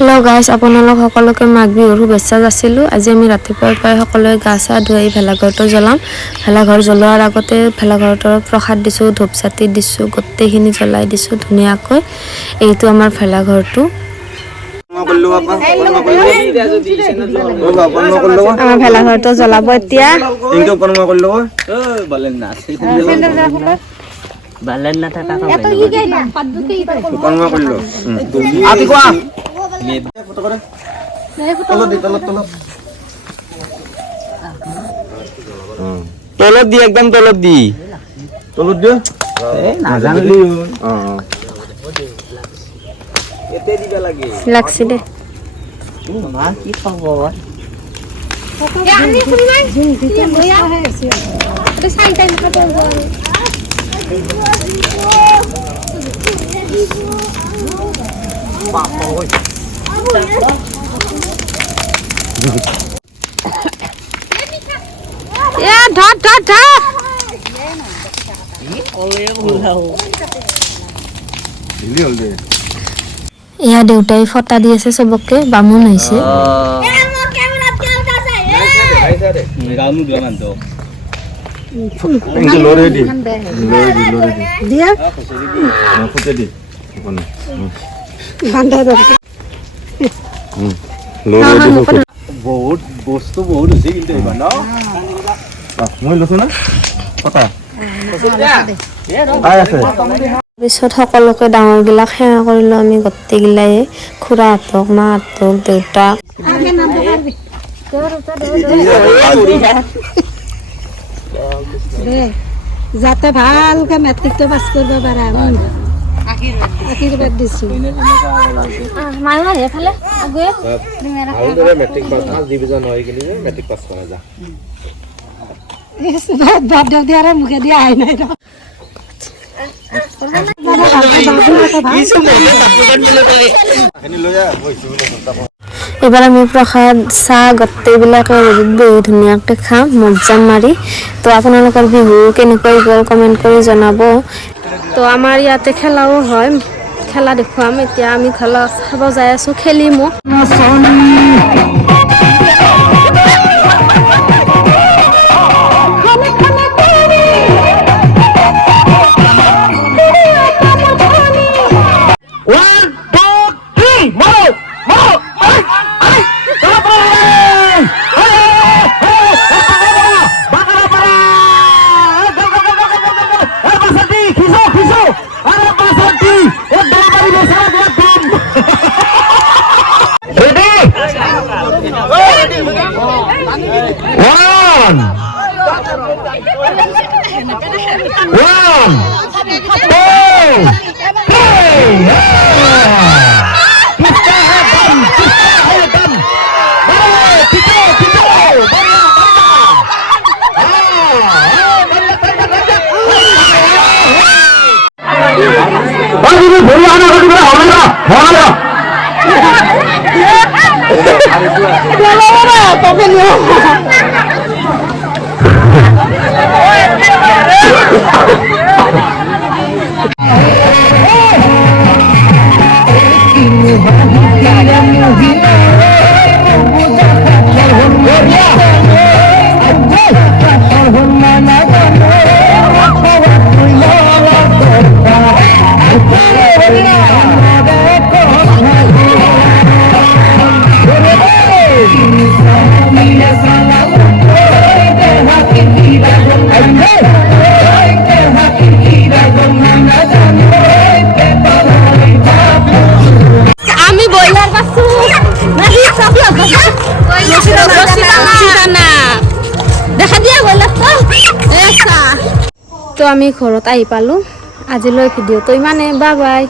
Hello guys আপোনালোক সকলোকে মাঘ বিহুৰ শুভেচ্ছা যাচিলোঁ। আজি আমি ৰাতিপুৱাৰ পৰাই সকলোৱে গা চা ধুই ভেলাঘৰটো জ্বলাম। ভেলাঘৰ জ্বলোৱাৰ আগতে ভেলাঘৰটোৰ প্ৰসাদ দিছোঁ, ধূপচাতি দিছোঁ, গোটেইখিনি জ্বলাই দিছোঁ ধুনীয়াকৈ। এইটো আমাৰ ভেলাঘৰটো। আমাৰ ভেলাঘৰটো জ্বলাব এতিয়া। বালেন না থাকা এত ই গাইলা পাদ্দুকে ই পারে কর্ম করলো আতি কোয়া ফটো করে তলত তলত দি একদম তলত দি দিও এ না জানলি এতে দিবা লাগে লাগছি দে মা কি খবর এ আমি শুনি নাই দিতে বয়া আছে এটা সাই টাইম কথা বল এ ধর ধর ধর এয়া দেউতাই ফটা দি আছে চবকে বামুণ হৈছে গাউনো দিয়া মান তো ইনকে লরে দি দিয়া ফুটে দি বান্দা দে লরে দি বহুত বস্তু বহুত আছে কিন্তু এবাৰ ন মই লছো না কথা আই আছে পিছত সকলোকে ডাঙৰগিলাক সেৱা কৰিলোঁ আমি গোটেইগিলাই খুৰাহঁতক মাহঁতক দেউতাক আগে নাম পাৰবি দে যাতে ভালকে মেট্ৰিকটা পাস কৰবে পাৰে আশীৰ্বাদ দিছো মাইমাৰ এফালে আগুৱে ভালদৰে মেট্ৰিক পাছ ফাৰ্ষ্ট ডিভিজন হৈ গলি মেট্ৰিক পাছ কৰা যা বাদ দিয়া আৰ মুখে দিয়া আই নাই ৰ এনি লৈ যা বইছো এবাৰ আমি প্ৰসাদ চাহ গোটেইবিলাকে বহি ধুনীয়াকৈ খাম মজাম মাৰি। তো আপোনালোকৰ বিহু কেনেকৈ গ'ল কমেণ্ট কৰি জনাব। তো আমাৰ ইয়াতে খেলাও হয়, খেলা দেখুৱাম। এতিয়া আমি খেলা চাব যাই আছোঁ, খেলিমো। তো আমি ঘৰত আহি পালোঁ। আজিলৈ ভিডিঅ'টো ইমানে, বাই বাই।